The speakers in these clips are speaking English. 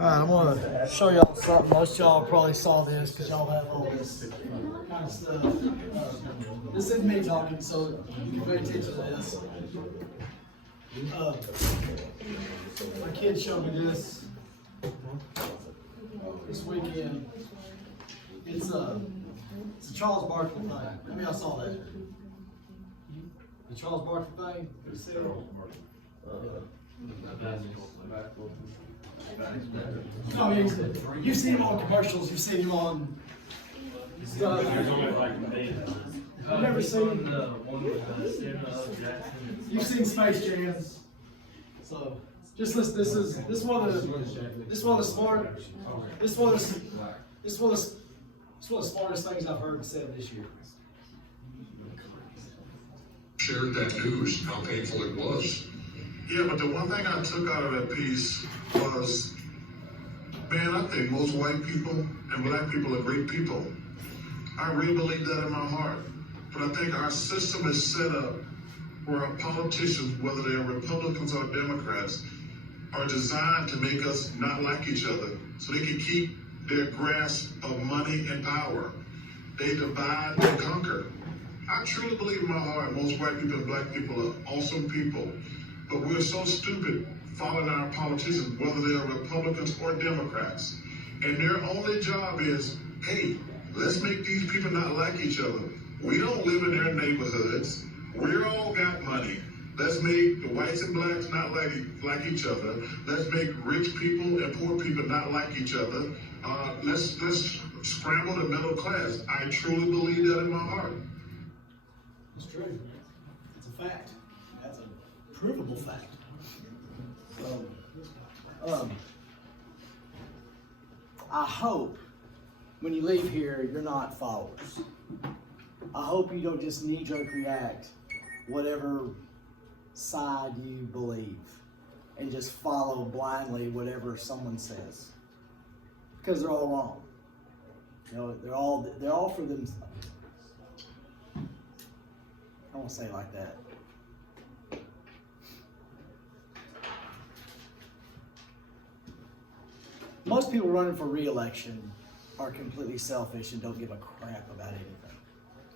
Alright, I'm gonna show y'all something. Most y'all probably saw this because y'all have all this kind of stuff. This isn't me talking, so you can pay attention to this. My kid showed me this weekend. It's a Charles Barkley thing. How many y'all saw that? The Charles Barkley thing? No, you've seen him on commercials. You've seen him on stuff. You've never seen the one with you've seen Space Jams. So just listen. This is one of the smartest things I've heard said this year. Shared that news, how painful it was. Yeah, but the one thing I took out of that piece was, man, I think most white people and black people are great people. I really believe that in my heart. But I think our system is set up where our politicians, whether they are Republicans or Democrats, are designed to make us not like each other so they can keep their grasp of money and power. They divide and conquer. I truly believe in my heart most white people and black people are awesome people. But we're so stupid following our politicians, whether they are Republicans or Democrats. And their only job is, hey, let's make these people not like each other. We don't live in their neighborhoods. We're all got money. Let's make the whites and blacks not like each other. Let's make rich people and poor people not like each other. Let's scramble the middle class. I truly believe that in my heart. It's true. It's a fact. That's a provable fact. I hope when you leave here, you're not followers. I hope you don't just knee-jerk react whatever side you believe and just follow blindly whatever someone says, because they're all wrong. You know, they're all for themselves. I won't say it like that. Most people running for re-election are completely selfish and don't give a crap about anything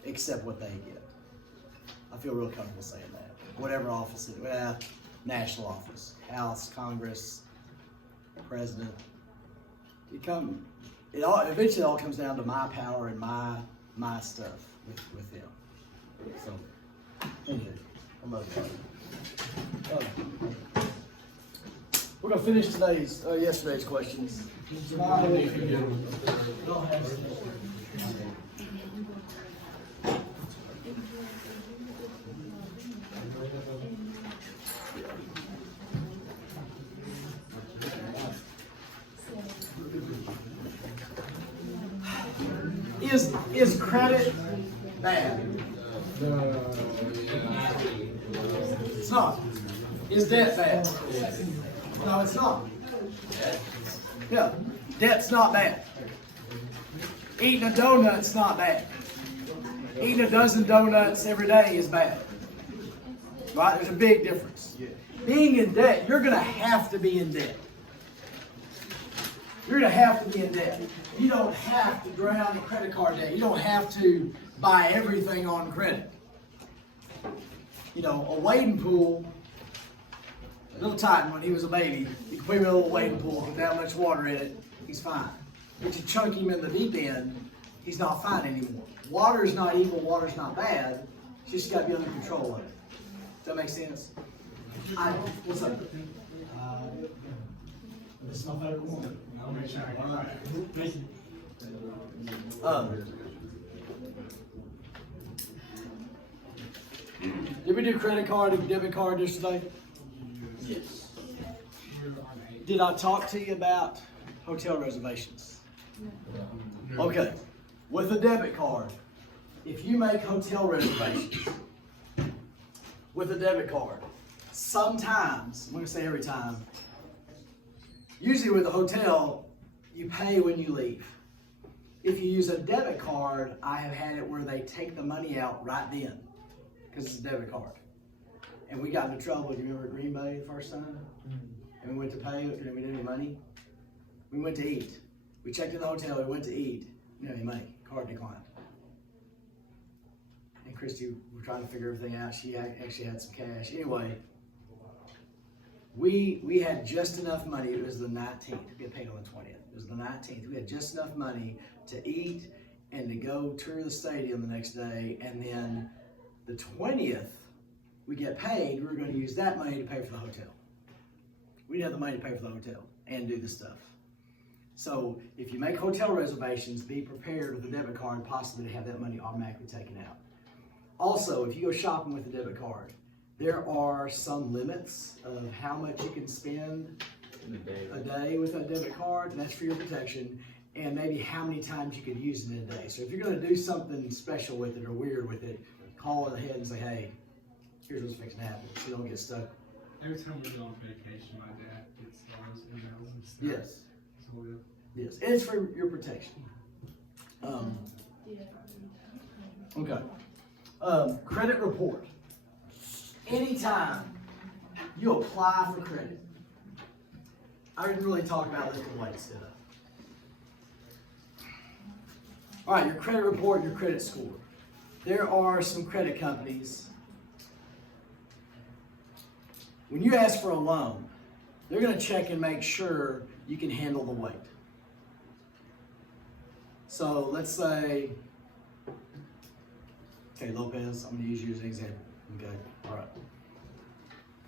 except what they get. I feel real comfortable saying that. Whatever office it is, national office, House, Congress, President. Eventually all comes down to my power and my stuff with them. So, anyway, I love you. We're gonna finish yesterday's questions. Is credit bad? It's not. Is debt bad? No, it's not. Yeah, debt's not bad. Eating a donut's not bad. Eating a dozen donuts every day is bad. Right? There's a big difference. Being in debt, you're going to have to be in debt. You're going to have to be in debt. You don't have to drown in credit card debt. You don't have to buy everything on credit. You know, a wading pool, little Titan when he was a baby, you can put him in a little wading pool with that much water in it, he's fine. But you chunk him in the deep end, he's not fine anymore. Water is not evil, water's not bad, it's just got to be under control of it. Does that make sense? What's up? This is my favorite one. Did we do credit card and debit card yesterday? Yes. Did I talk to you about hotel reservations? Okay. With a debit card, if you make hotel reservations with a debit card, sometimes, I'm going to say every time, usually with a hotel, you pay when you leave. If you use a debit card, I have had it where they take the money out right then because it's a debit card. And we got into trouble. Do you remember at Green Bay the first time? And we went to pay it and we didn't have money. We went to eat. We checked in the hotel, we went to eat. You know, any money, card declined. And Christy, we're trying to figure everything out. She actually had some cash. Anyway, we had just enough money. It was the 19th. We get paid on the 20th. It was the 19th. We had just enough money to eat and to go tour the stadium the next day. And then the 20th, we get paid. We were going to use that money to pay for the hotel. We didn't have the money to pay for the hotel and do the stuff. So if you make hotel reservations, be prepared with a debit card possibly to have that money automatically taken out. Also, if you go shopping with a debit card, there are some limits of how much you can spend a day with a debit card, and that's for your protection, and maybe how many times you could use it in a day. So if you're going to do something special with it or weird with it, call it ahead and say, hey, here's what's fixing to happen, so you don't get stuck. Every time we go on vacation, my dad gets all those emails and stuff. Yes. So we'll Yes, and it's for your protection. Okay. Credit report. Anytime you apply for credit, I didn't really talk about lifting weights, did I? All right, your credit report, your credit score. There are some credit companies. When you ask for a loan, they're going to check and make sure you can handle the weight. So let's say, okay, Lopez, I'm going to use you as an example. Okay, all right.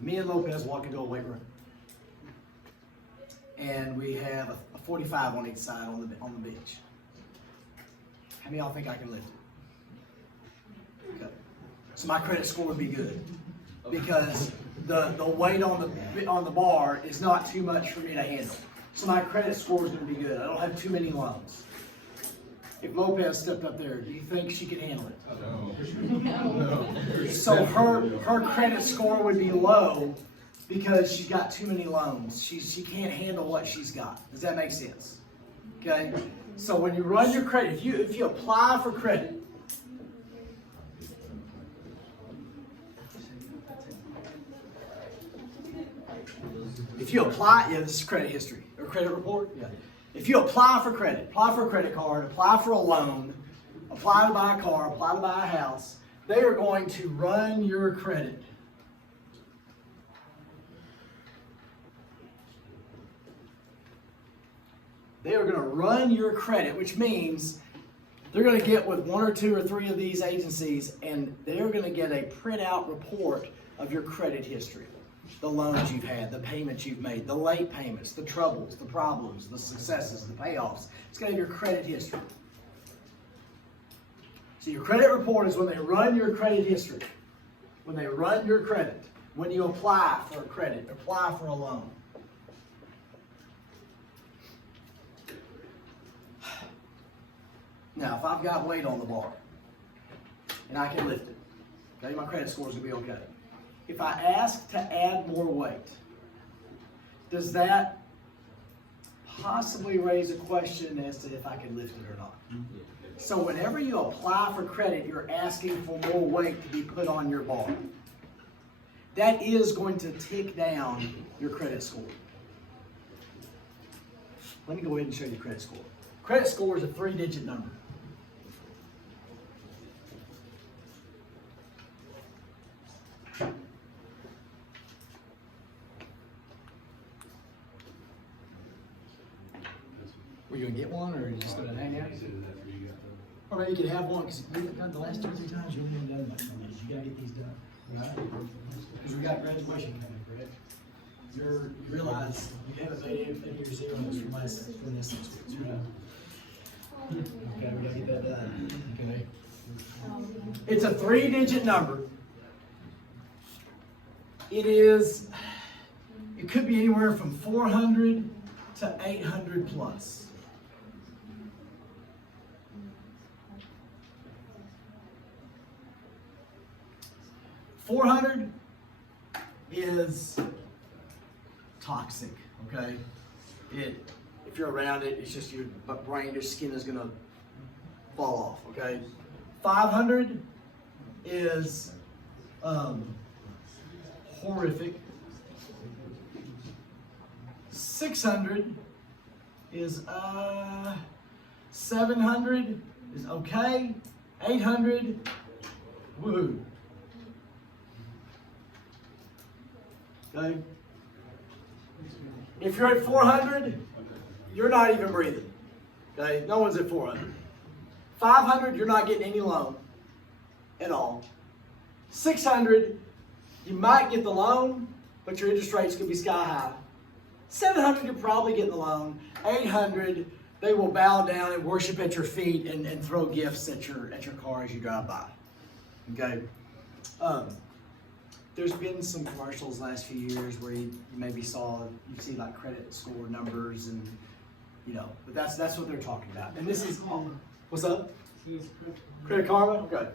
Me and Lopez walk into a weight room, and we have a 45 on each side on the bench. How many of y'all think I can lift it? Okay. So my credit score would be good because the weight on the bar is not too much for me to handle. So my credit score is going to be good. I don't have too many loans. If Lopez stepped up there, do you think she could handle it? No. So her credit score would be low because she's got too many loans. She can't handle what she's got. Does that make sense? Okay? So when you run your credit, if you apply for credit, this is credit history or credit report. Yeah. If you apply for credit, apply for a credit card, apply for a loan, apply to buy a car, apply to buy a house, they are going to run your credit. They are going to run your credit, which means they're going to get with one or two or three of these agencies, and they're going to get a printout report of your credit history. The loans you've had, the payments you've made, the late payments, the troubles, the problems, the successes, the payoffs. It's going to have your credit history. So your credit report is when they run your credit history. When they run your credit. When you apply for a credit, apply for a loan. Now, if I've got weight on the bar and I can lift it, okay, my credit score is going to be okay. If I ask to add more weight, does that possibly raise a question as to if I can lift it or not? So whenever you apply for credit, you're asking for more weight to be put on your bar. That is going to tick down your credit score. Let me go ahead and show you credit score. Credit score is a 3-digit number. Were you going to get one, or are you just going to hang out? Or maybe you could have one, because the last 2 or 3 times you haven't done much on these. You got to get these done, right? Because we got graduation coming, correct? You realize you haven't made any of your zeros from this experience, right? Okay, we got to get that done. Okay. It's a 3-digit number. It could be anywhere from 400 to 800 plus. $400 is toxic, okay? If you're around it, it's just your brain, your skin is gonna fall off, okay? 500 is horrific. 600 is 700 is okay. 800, woohoo. Okay. If you're at 400, you're not even breathing. Okay, no one's at 400. 500, you're not getting any loan at all. 600, you might get the loan, but your interest rate's gonna be sky high. 700, you're probably getting the loan. 800, they will bow down and worship at your feet and throw gifts at your car as you drive by. Okay. There's been some commercials last few years where you maybe you see like credit score numbers and but that's what they're talking about. And this is what's up? Credit Karma? Okay.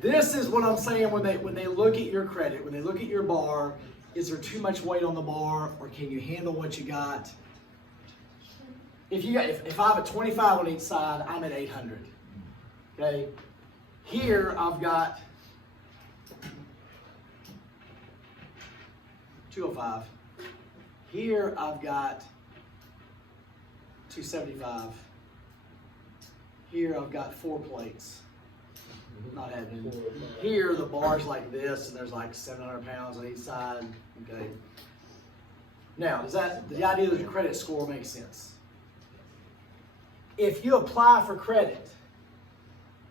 This is what I'm saying when they look at your credit, when they look at your bar, is there too much weight on the bar or can you handle what you got? If I have a 25 on each side, I'm at 800. Okay? Here I've got 205. Here I've got 275. Here I've got 4 plates. Not having. Here the bar's like this, and there's like 700 pounds on each side. Okay. Now, the idea of the credit score makes sense? If you apply for credit,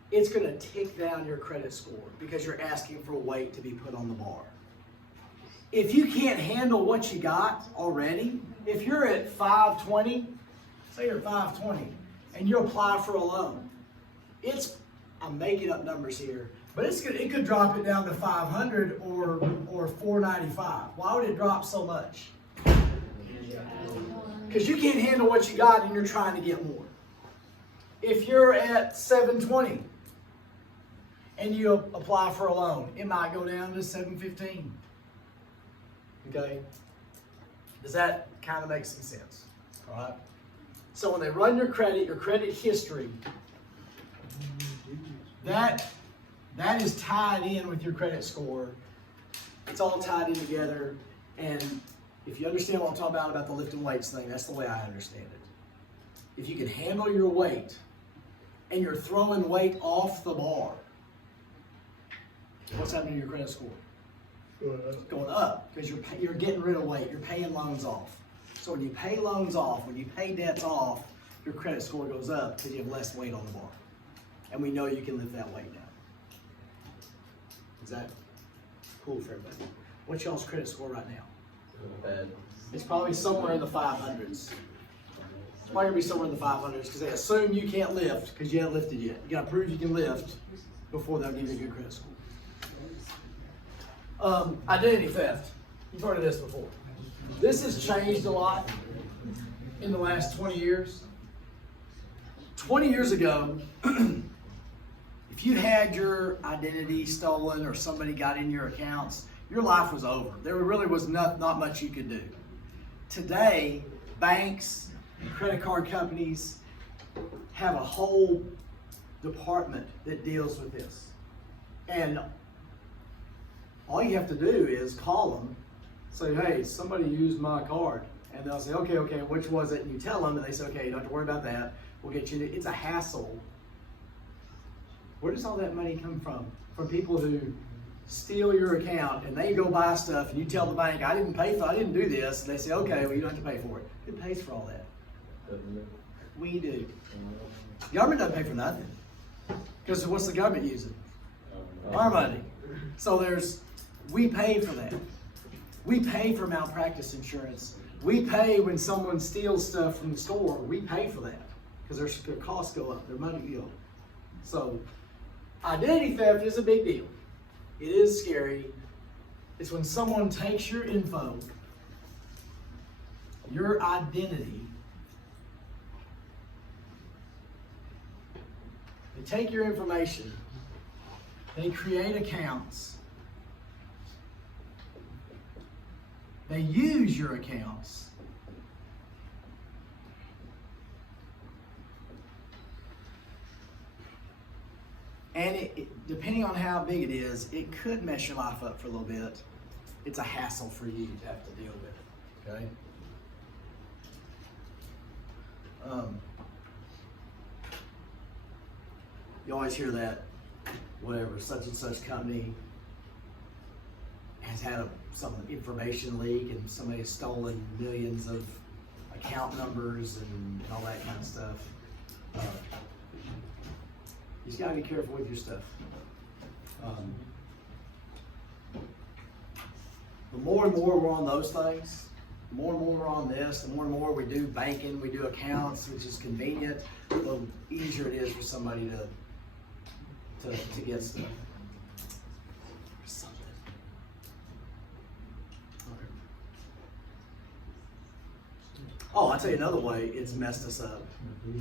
it's going to tick down your credit score because you're asking for weight to be put on the bar. If you can't handle what you got already, if you're at 520, say you're 520, and you apply for a loan, I'm making up numbers here, but it could drop it down to 500 or 495. Why would it drop so much? Because you can't handle what you got and you're trying to get more. If you're at 720 and you apply for a loan, it might go down to 715. Okay? Does that kind of make some sense? All right? So when they run your credit history, that is tied in with your credit score. It's all tied in together. And if you understand what I'm talking about the lifting weights thing, that's the way I understand it. If you can handle your weight and you're throwing weight off the bar, what's happening to your credit score? It's going up because you're getting rid of weight. You're paying loans off. So when you pay loans off, when you pay debts off, your credit score goes up because you have less weight on the bar. And we know you can lift that weight down. Is that cool for everybody? What's y'all's credit score right now? It's probably somewhere in the 500s. It's probably gonna be somewhere in the 500s because they assume you can't lift because you haven't lifted yet. You gotta prove you can lift before they'll give you a good credit score. Identity theft. You've heard of this before. This has changed a lot in the last 20 years. 20 years ago, if you had your identity stolen or somebody got in your accounts, your life was over. There really was not much you could do. Today, banks and credit card companies have a whole department that deals with this. And all you have to do is call them, say, hey, somebody used my card. And they'll say, okay, which was it? And you tell them, and they say, okay, you don't have to worry about that. We'll get you. It's a hassle. Where does all that money come from? From people who steal your account and they go buy stuff and you tell the bank, I didn't do this. And they say, okay, well, you don't have to pay for it. Who pays for all that? We do. Government doesn't pay for nothing. Because what's the government using? Our money. So we pay for that. We pay for malpractice insurance. We pay when someone steals stuff from the store. We pay for that because their costs go up, their money go up. So identity theft is a big deal. It is scary. It's when someone takes your info, your identity, they take your information, they create accounts, they use your accounts, and depending on how big it is, it could mess your life up for a little bit. It's a hassle for you to have to deal with it, okay? You always hear that, whatever, such and such company has had some information leak and somebody has stolen millions of account numbers and all that kind of stuff. You just gotta be careful with your stuff. The more and more we're on those things, the more and more we're on this, the more and more we do banking, we do accounts, which is convenient, the easier it is for somebody to get stuff. Something. Oh, I'll tell you another way it's messed us up.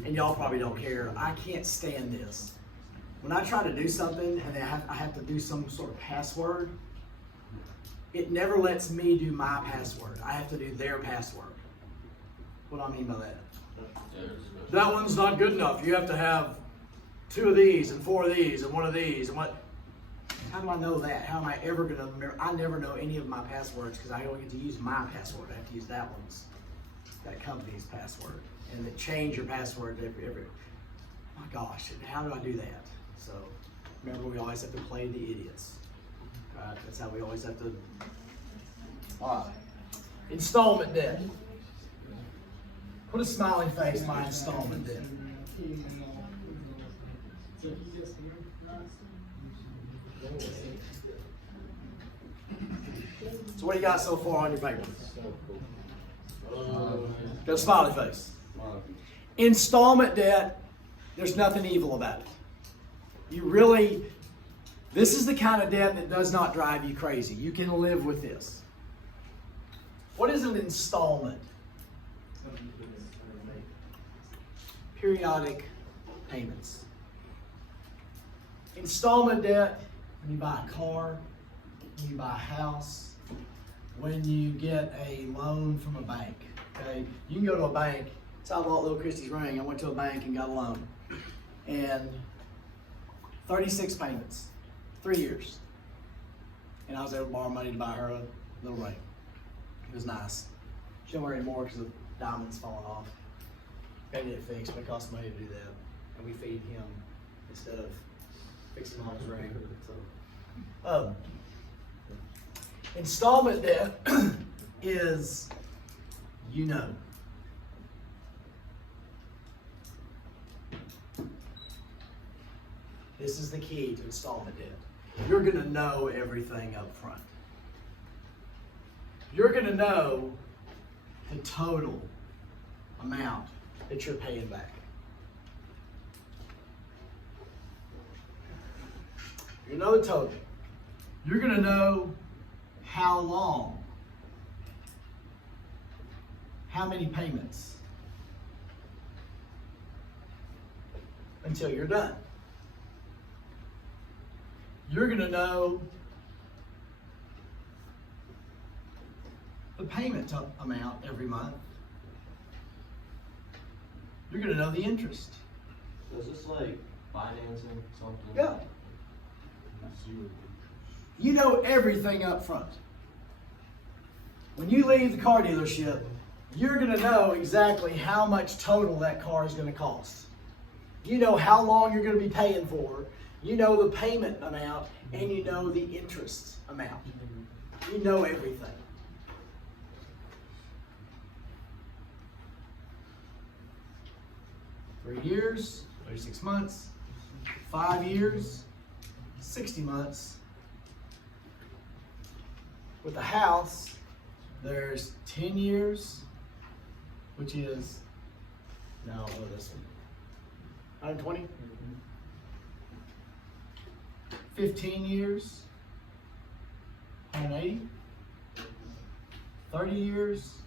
And y'all probably don't care. I can't stand this. When I try to do something and I have to do some sort of password, it never lets me do my password. I have to do their password. What do I mean by that? That one's not good enough. You have to have 2 of these and 4 of these and 1 of these and what? How do I know that? How am I ever gonna remember? I never know any of my passwords because I only get to use my password. I have to use that company's password. And then change your password every. My gosh, how do I do that? So remember, we always have to play the idiots. Right? That's how we always have to. All right. Installment debt. Put a smiley face by installment debt. So what do you got so far on your paper? Got a smiley face. Installment debt, there's nothing evil about it. This is the kind of debt that does not drive you crazy. You can live with this. What is an installment? Periodic payments. Installment debt, when you buy a car, when you buy a house, when you get a loan from a bank. Okay, you can go to a bank. That's how I bought Little Christie's ring. I went to a bank and got a loan, and 36 payments, 3 years, and I was able to borrow money to buy her a little ring. It was nice. She don't wear it anymore because the diamond's falling off. Got to get it fixed, but it costs money to do that, and we feed him instead of fixing mom's ring. So, installment debt is, this is the key to installment debt. You're going to know everything up front. You're going to know the total amount that you're paying back. You know the total. You're going to know how long, how many payments until you're done. You're going to know the payment amount every month. You're going to know the interest. So is this like financing something? Yeah. You know everything up front. When you leave the car dealership, you're going to know exactly how much total that car is going to cost. You know how long you're going to be paying for. You know the payment amount, and you know the interest amount. You know everything. $3 years, 36 months, 5 years, 60 months. With the house, there's 10 years, which is, no, this one, 120? 15 years, 180, 30 years,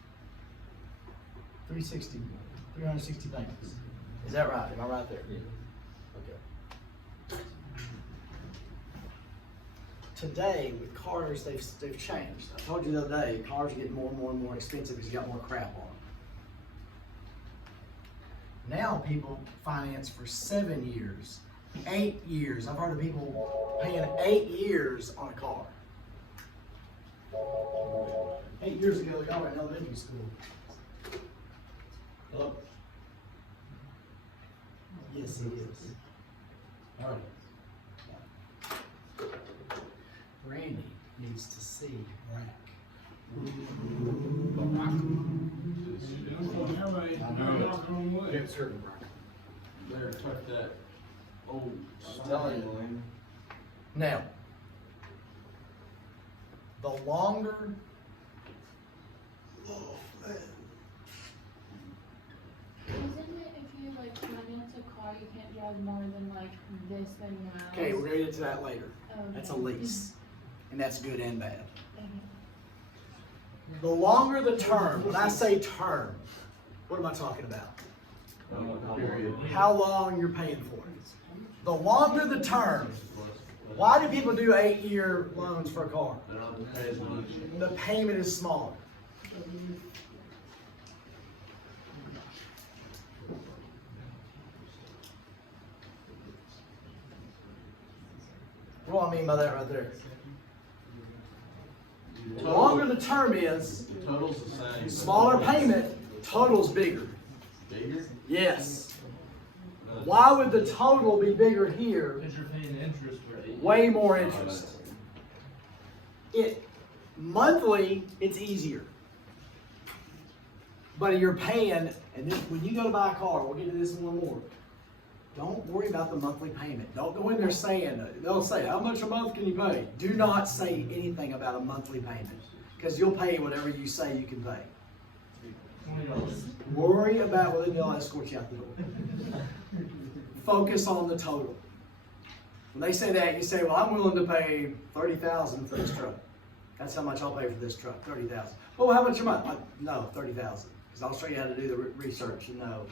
360 payments. Is that right? Am I right there? Yeah. Okay. Today, with cars, they've changed. I told you the other day, cars are getting more and more and more expensive because you got more crap on them. Now people finance for 7 years. 8 years. I've heard of people paying 8 years on a car. 8 years ago, y'all were in elementary school. Hello? see his. Randy needs to see Brack. Better tuck that old stallion in. Now, the longer, Isn't it if you like finance a car, you can't drive more than like this many miles? okay, we're gonna get to that later. Okay. That's a lease, and that's good and bad. Okay. The longer the term, when I say term, what am I talking about? Period. How long you're paying for it. The longer the term, why do people do 8-year loans for a car? They don't have to pay as much. The payment is smaller. What do I mean by that right there? The longer the term is, The total's the same. smaller payment, total's bigger. Bigger? Yes. Why would the total be bigger here? Because you're paying interest rate. Way more interest. Monthly, it's easier. But you're paying, and this, when you go to buy a car, we'll get to this in one more. Don't worry about the monthly payment. Don't go in there saying, they'll say, how much a month can you pay? Do not say anything about a monthly payment, because you'll pay whatever you say you can pay. $20. Worry about whether they'll escort you out the door. Focus on the total. When they say that, you say, well, I'm willing to pay $30,000 for this truck. That's how much I'll pay for this truck, $30,000. Well, how much a month? No, $30,000. Because I'll show you how to do the research and know.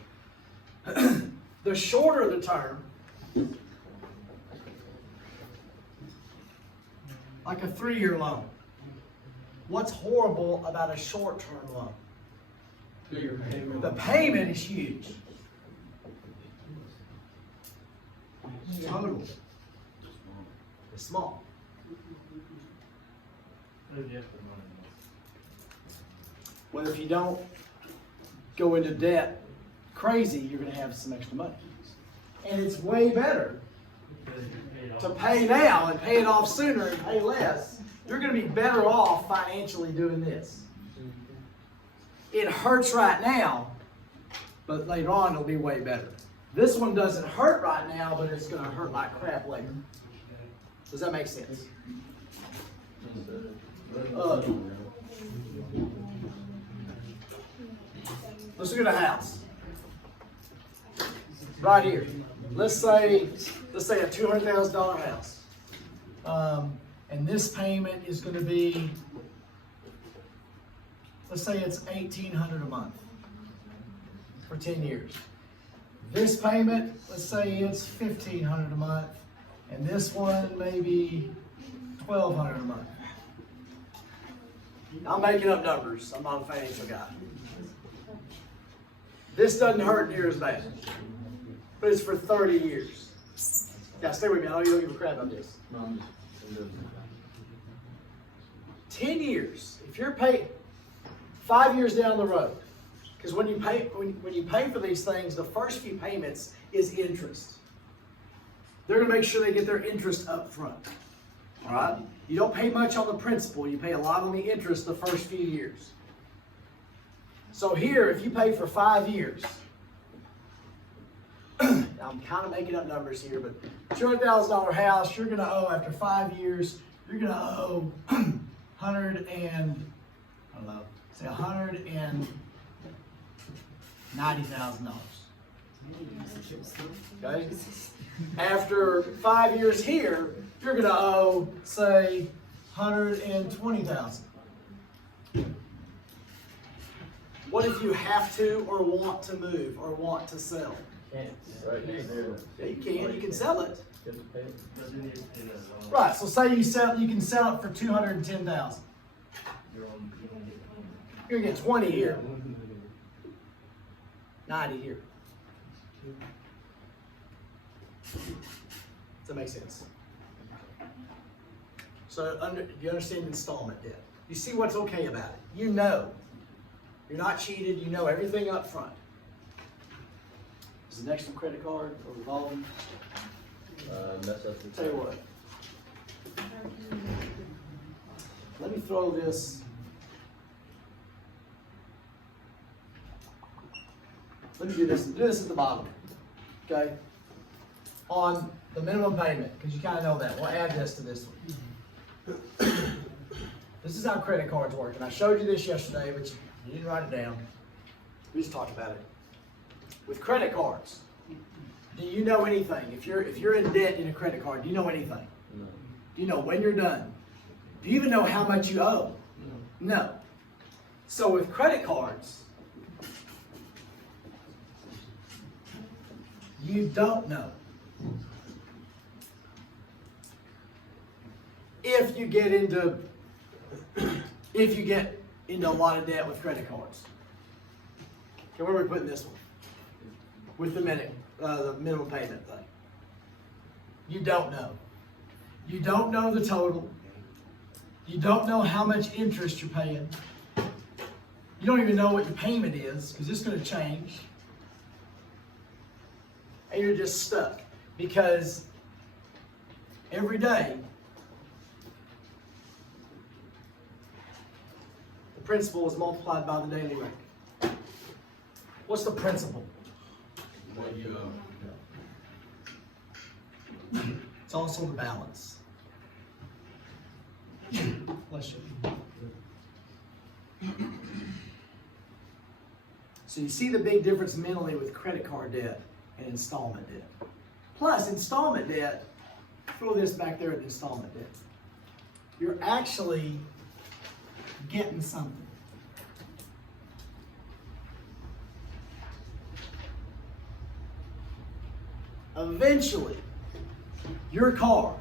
The shorter the term, like a 3-year loan. What's horrible about a short-term loan? Bigger payment. The payment is huge. Total is small. Well, if you don't go into debt crazy, you're going to have some extra money. And it's way better to pay now and pay it off sooner and pay less. You're going to be better off financially doing this. It hurts right now, but later on it'll be way better. This one doesn't hurt right now, but it's going to hurt like crap later. Does that make sense? Let's look at a house. Right here. Let's say a $200,000 house. And this payment is going to be, let's say it's $1,800 a month for 10 years. This payment, let's say it's $1,500 a month, and this one maybe $1,200 a month. I'm making up numbers. I'm not a financial guy. This doesn't hurt near as bad, but it's for 30 years. Now stay with me. I know you don't give a crap about this. 10 years. If you're paying 5 years down the road, because when you pay for these things, the first few payments is interest. They're going to make sure they get their interest up front. All right? You don't pay much on the principal. You pay a lot on the interest the first few years. So here, if you pay for 5 years, I'm kind of making up numbers here, but $200,000 house, you're going to owe after 5 years, you're going to owe $190,000. Okay? After 5 years here, you're going to owe, say, $120,000. What if you have to or want to move or want to sell? Yeah, you can. You can sell it. Right. So say you can sell it for $210,000. You're gonna get 20 here, 90 here. Does that make sense? So you understand installment debt. You see what's okay about it. You know. You're not cheated. You know everything up front. Is the next one credit card or revolving? Mess up the. Tell you what, let me throw this. Let me do this. Do this at the bottom, okay? On the minimum payment, because you kind of know that. We'll add this to this one. This is how credit cards work, and I showed you this yesterday, but you didn't write it down. We just talked about it. With credit cards, do you know anything? If you're in debt in a credit card, do you know anything? No. Do you know when you're done? Do you even know how much you owe? No. So with credit cards, you don't know. If you get into a lot of debt with credit cards. Okay, where are we putting this one? With the minimum payment thing. You don't know. You don't know the total. You don't know how much interest you're paying. You don't even know what your payment is, because it's going to change. And you're just stuck. Because every day, the principal is multiplied by the daily rate. What's the principal? What you owe. It's also the balance. Bless you. So you see the big difference mentally with credit card debt and installment debt. Plus, installment debt, throw this back there at the installment debt. You're actually getting something. Eventually, your car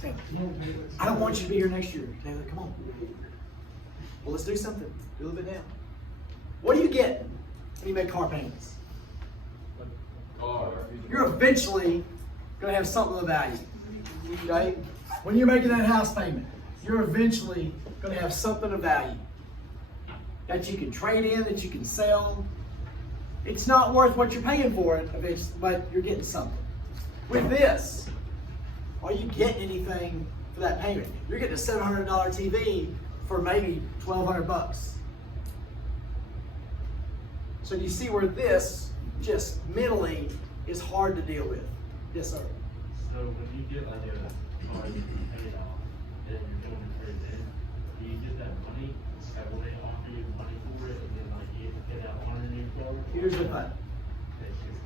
Taylor, I don't want you to be here next year. Taylor, come on. Well, let's do something. Do a little bit now. What do you get when you make car payments? Car. You're eventually going to have something of value. Okay? When you're making that house payment, you're eventually going to have something of value that you can trade in, that you can sell. It's not worth what you're paying for it, but you're getting something. With this, are you getting anything for that payment? You're getting a $700 TV for maybe $1,200. So you see where this just mentally is hard to deal with. Yes, sir. So when you get like a car you can pay it off, and you're doing it for then, do you get that money? Like, will they offer you the money for it, and then like you get that on a new car? Here's the thing.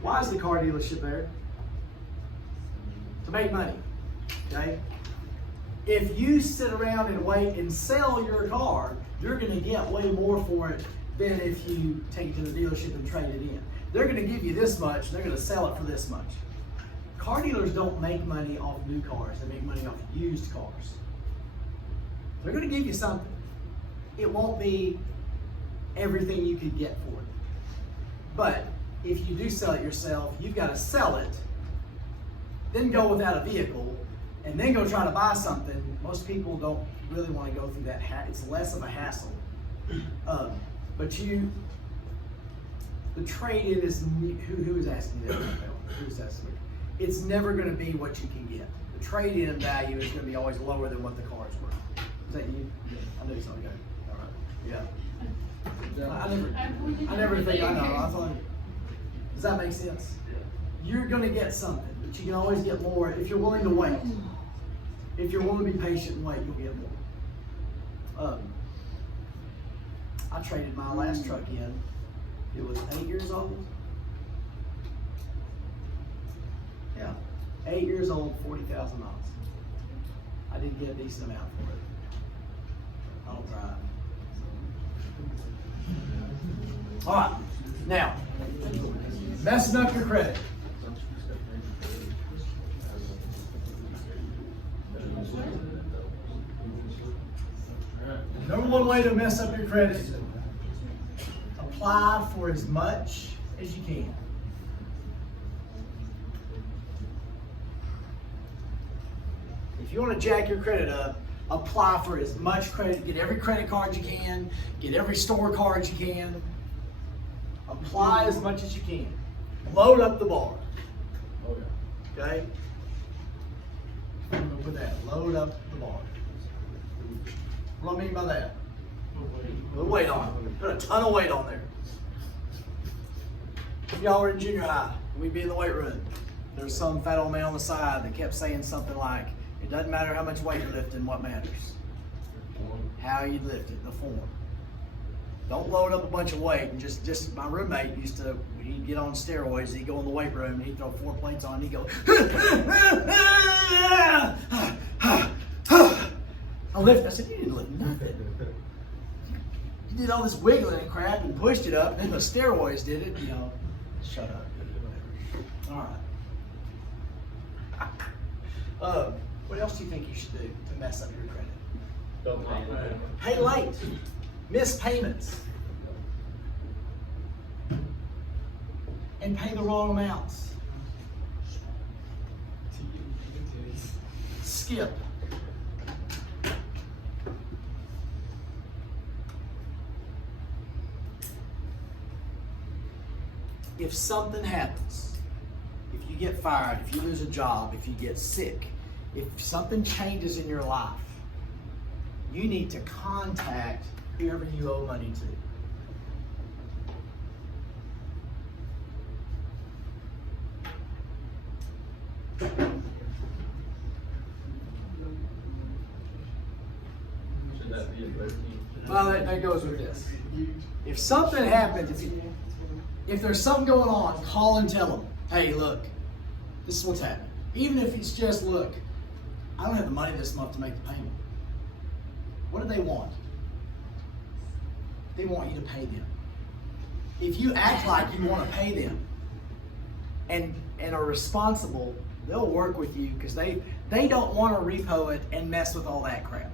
Why is the car dealership there? To make money. Okay? If you sit around and wait and sell your car, you're going to get way more for it than if you take it to the dealership and trade it in. They're going to give you this much, and they're going to sell it for this much. Car dealers don't make money off new cars. They make money off used cars. They're going to give you something. It won't be everything you could get for it. But if you do sell it yourself, you've got to sell it, then go without a vehicle, and then go try to buy something. Most people don't really want to go through that. It's less of a hassle. But the trade-in is, who is asking that? Who's asking it? It's never going to be what you can get. The trade-in value is going to be always lower than what the car's worth. Is that you? Yeah. I know it's not good. All right. Yeah. I never think I know. I thought, does that make sense? You're going to get something, but you can always get more if you're willing to wait. If you're willing to be patient and wait, you'll get more. I traded my last truck in. It was 8 years old. Yeah, 8 years old, 40,000 miles. I did get a decent amount for it. I don't drive. All right, now, messing up your credit. Number one way to mess up your credit is apply for as much as you can. If you want to jack your credit up, apply for as much credit, get every credit card you can, get every store card you can. Apply as much as you can. Load up the bar. Okay? With that, load up the bar. What do I mean by that? Put weight on it. Put a ton of weight on there. Y'all were in junior high, we'd be in the weight room. There was some fat old man on the side that kept saying something like, it doesn't matter how much weight you're lifting, what matters? How you lift it, the form. Don't load up a bunch of weight and just my roommate used to, he'd get on steroids, he'd go in the weight room and he'd throw 4 plates on and he'd go, I lift. I said, you didn't lift nothing. You did all this wiggling and crap and pushed it up, and then the steroids did it, you know. Shut up. All right. What else do you think you should do to mess up your credit? Don't pay it. Pay late. Miss payments. And pay the wrong amounts. Skip. If something happens, if you get fired, if you lose a job, if you get sick, if something changes in your life, you need to contact whoever you owe money to. Should that be a 13? Well, that goes with this. If something happens, if there's something going on, call and tell them, hey, look, this is what's happening. Even if it's just, look, I don't have the money this month to make the payment. What do they want? They want you to pay them. If you act like you want to pay them and are responsible, they'll work with you because they don't want to repo it and mess with all that crap.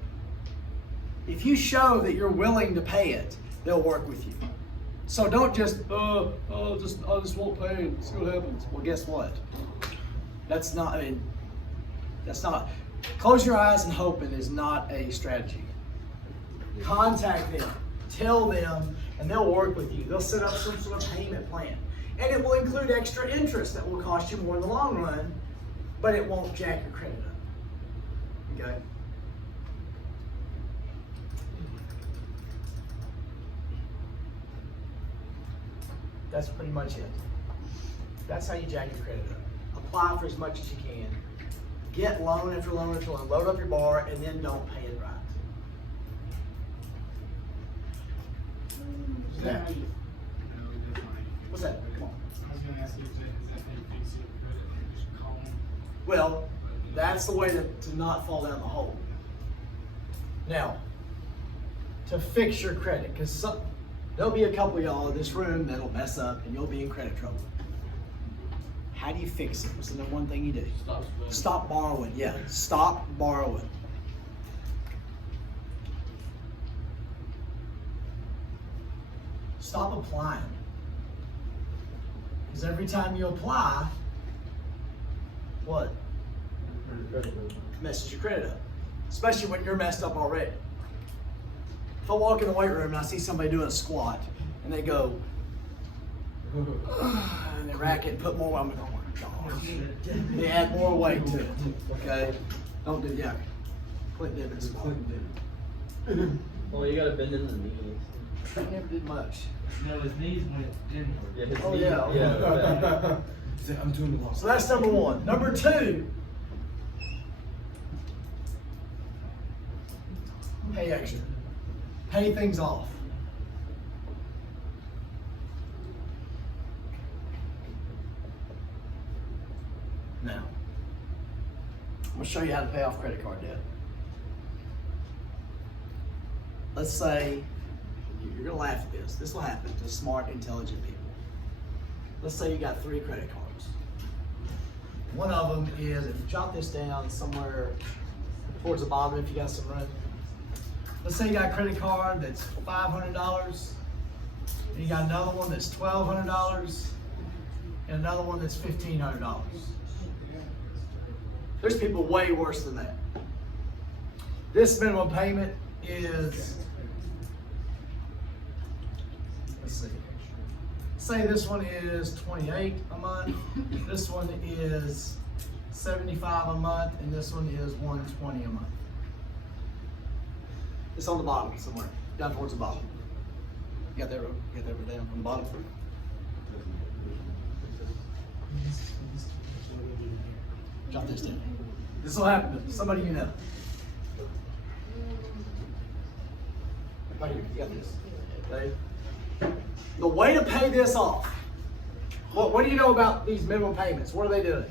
If you show that you're willing to pay it, they'll work with you. So don't just, I just won't pay and see what happens. Well, guess what? That's not, close your eyes and hoping is not a strategy. Contact them, tell them, and they'll work with you. They'll set up some sort of payment plan. And it will include extra interest that will cost you more in the long run, but it won't jack your credit up. Okay? That's pretty much it. That's how you jack your credit up. Apply for as much as you can. Get loan after loan after loan. Load up your bar and then don't pay it right. Is that how you? What's that? Come on. I was gonna ask you, is that how you fix your credit? Just call them? Well, that's the way to not fall down the hole. Now, to fix your credit, because there'll be a couple of y'all in this room that'll mess up and you'll be in credit trouble. How do you fix it? What's the number one thing you do? Stop borrowing. Yeah, stop borrowing. Stop applying. Because every time you apply, what? Messes your credit up. Especially when you're messed up already. If I walk in the weight room and I see somebody doing a squat and they go, and they rack it and put more, I'm going, oh my gosh. They add more weight to it. Okay? Don't do that. Quit doing this. Well, you gotta bend in the knees. He never did much. No, his knees went in. Yeah, his Oh, knees, yeah. yeah. I'm doing the loss. So that's number one. Number two, pay extra. Pay things off. Now, I'm going to show you how to pay off credit card debt. Let's say, you're going to laugh at this. This will happen to smart, intelligent people. Let's say you got 3 credit cards. One of them is, if you jot this down somewhere towards the bottom if you got some room. Let's say you got a credit card that's $500, and you got another one that's $1,200, and another one that's $1,500. There's people way worse than that. This minimum payment is, let's see. Say this one is 28 a month, this one is 75 a month, and this one is 120 a month. It's on the bottom somewhere, down towards the bottom. You got that row? You got that row down on the bottom? Jot this down. This will happen to somebody you know. Right here, you got this. Okay? The way to pay this off, what do you know about these minimum payments? What are they doing?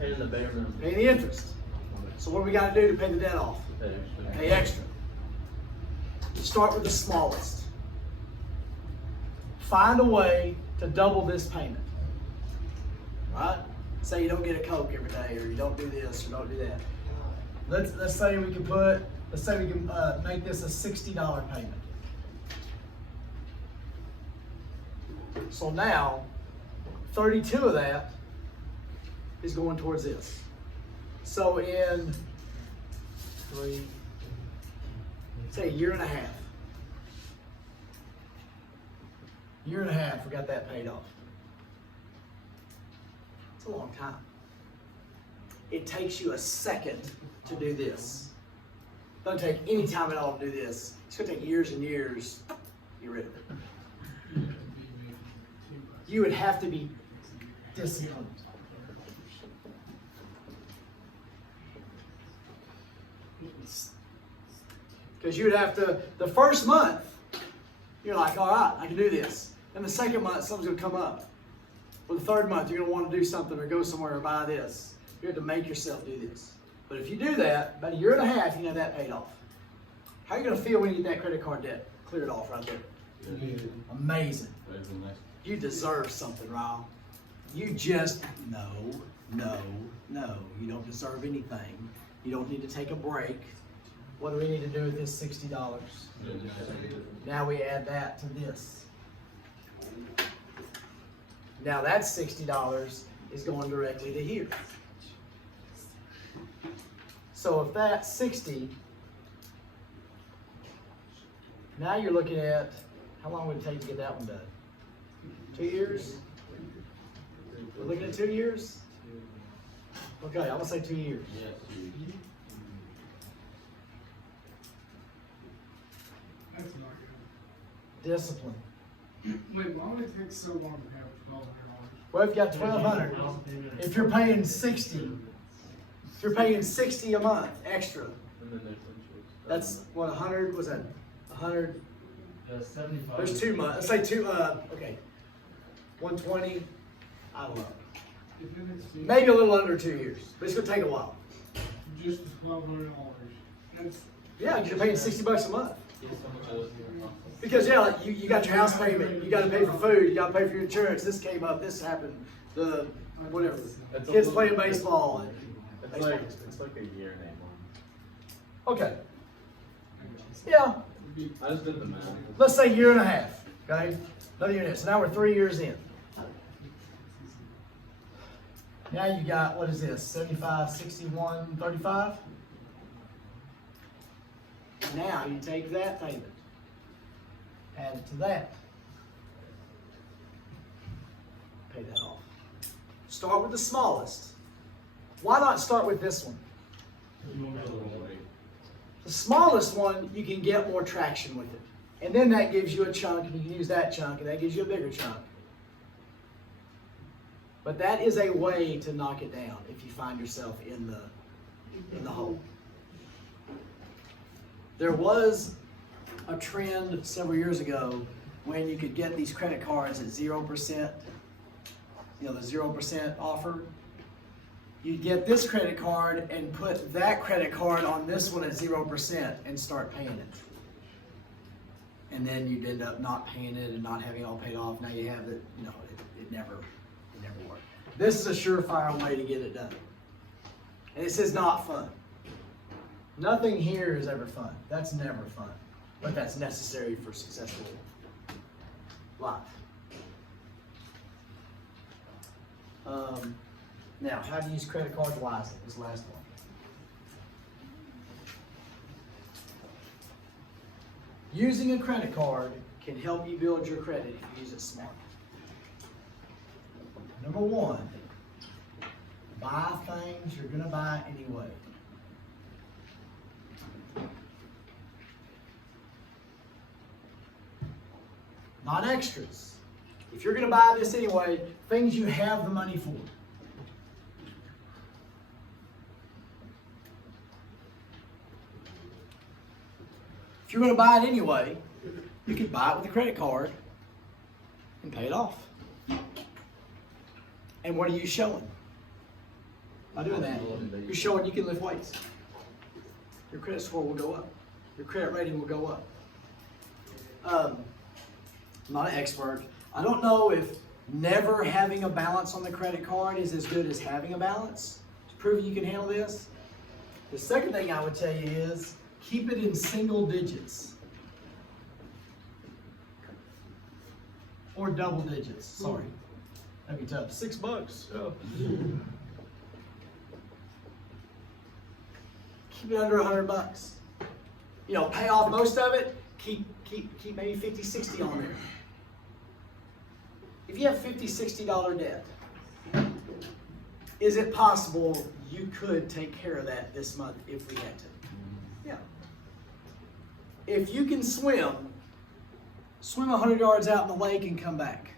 Paying the bare minimum. Paying the interest. So what do we got to do to pay the debt off? Pay extra. Pay extra. Start with the smallest. Find a way to double this payment. Right? Say you don't get a Coke every day, or you don't do this, or don't do that. Let's say we can make this a $60 payment. So now, 32 of that is going towards this. So in say a year and a half. Year and a half, we got that paid off. It's a long time. It takes you a second to do this. Doesn't take any time at all to do this. It's gonna take years and years to get rid of it. You would have to be disciplined. Because you would have to, the first month, you're like, all right, I can do this. And the second month, something's gonna come up. Or the third month, you're gonna want to do something or go somewhere or buy this. You have to make yourself do this. But if you do that, about a year and a half, you have that paid off. How are you gonna feel when you get that credit card debt cleared off right there? Amazing. You deserve something, Ryle. You just, no. You don't deserve anything. You don't need to take a break. What do we need to do with this $60? Now we add that to this. Now that $60 is going directly to here. So if that's 60, now you're looking at, how long would it take to get that one done? 2 years? We're looking at 2 years? Okay, I'm gonna say 2 years. That's not Discipline. good. Wait, why would it take so long to have $1,200? Well, if you got 1,200, if you're paying 60, if you're paying 60 a month extra, And then there's interest. that's what 100 was that? 100. 75. There's 2 months. Let's say two. Okay, 120. I don't know. If then it's Maybe a little under 2 years, but it's gonna take a while. just $1,200, that's Yeah, because you're paying $60 a month. Because yeah, like you got your house payment, you got to pay for food, you got to pay for your insurance. This came up, this happened, the whatever. Kids playing baseball. It's like a year and 8 months. Okay. Yeah. I just did the math. Let's say year and a half. Okay. Another year and a half. So now we're 3 years in. Now you got, what is this? 75, 61, 35. Now you take that payment, add it to that, pay that off. Start with the smallest. Why not start with this one? The smallest one, you can get more traction with it. And then that gives you a chunk, and you can use that chunk, and that gives you a bigger chunk. But that is a way to knock it down if you find yourself in the hole. There was a trend several years ago when you could get these credit cards at 0%, the 0% offer. You get this credit card and put that credit card on this one at 0% and start paying it. And then you'd end up not paying it and not having it all paid off. Now you have it, it never worked. This is a surefire way to get it done. And this is not fun. Nothing here is ever fun. That's never fun. But that's necessary for successful life. Now, how to use credit cards wisely? This last one. Using a credit card can help you build your credit if you use it smart. Number one, buy things you're gonna buy anyway. Not extras. If you're gonna buy this anyway, things you have the money for. If you're gonna buy it anyway, you could buy it with a credit card and pay it off. And what are you showing by doing that? You're showing you can lift weights. Your credit score will go up. Your credit rating will go up. I'm not an expert. I don't know if never having a balance on the credit card is as good as having a balance to prove you can handle this. The second thing I would tell you is keep it in single digits. Or double digits, sorry. That'd be tough. $6. Oh. Keep it under $100. You know, pay off most of it. Keep maybe 50, 60 on there. If you have $50, $60 debt, is it possible you could take care of that this month if we had to? Yeah. If you can swim 100 yards out in the lake and come back.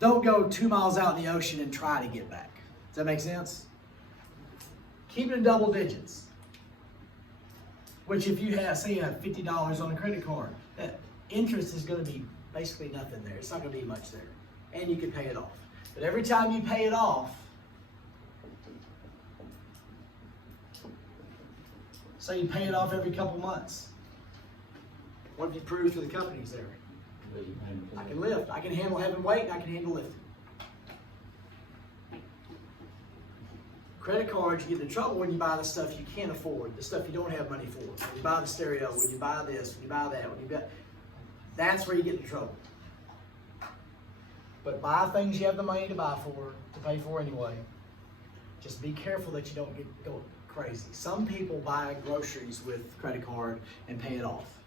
Don't go 2 miles out in the ocean and try to get back. Does that make sense? Keep it in double digits. Which if you have, say you have $50 on a credit card, that interest is going to be basically nothing there. It's not going to be much there. And you can pay it off. But every time you pay it off, say you pay it off every couple months. What have you proved to the companies there? I can lift. I can handle having weight, and I can handle lifting. Credit cards, you get in trouble when you buy the stuff you can't afford, the stuff you don't have money for. When you buy the stereo, when you buy this, when you buy that, when you buy, that's where you get in trouble. But buy things you have the money to buy for, to pay for anyway. Just be careful that you don't go crazy. Some people buy groceries with credit card and pay it off.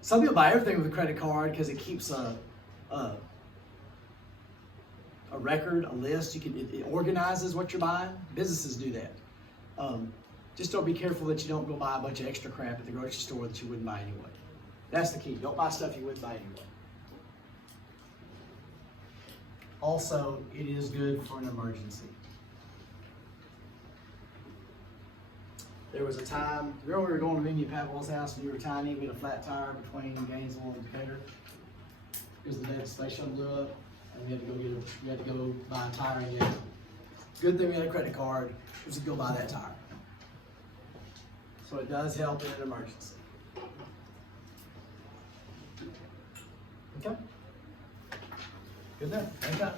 Some people buy everything with a credit card because it keeps a record, a list. It organizes what you're buying. Businesses do that. Just don't be careful that you don't go buy a bunch of extra crap at the grocery store that you wouldn't buy anyway. That's the key. Don't buy stuff you wouldn't buy anyway. Also, it is good for an emergency. There was a time, remember we were going to Mimi and Pat Wall's house when you were tiny, we had a flat tire between Gainesville and Decatur. Because the day the station blew up, and we had to go buy a tire in Gainesville. Good thing we had a credit card, we could go buy that tire. So it does help in an emergency. Okay? Good enough. Thank you.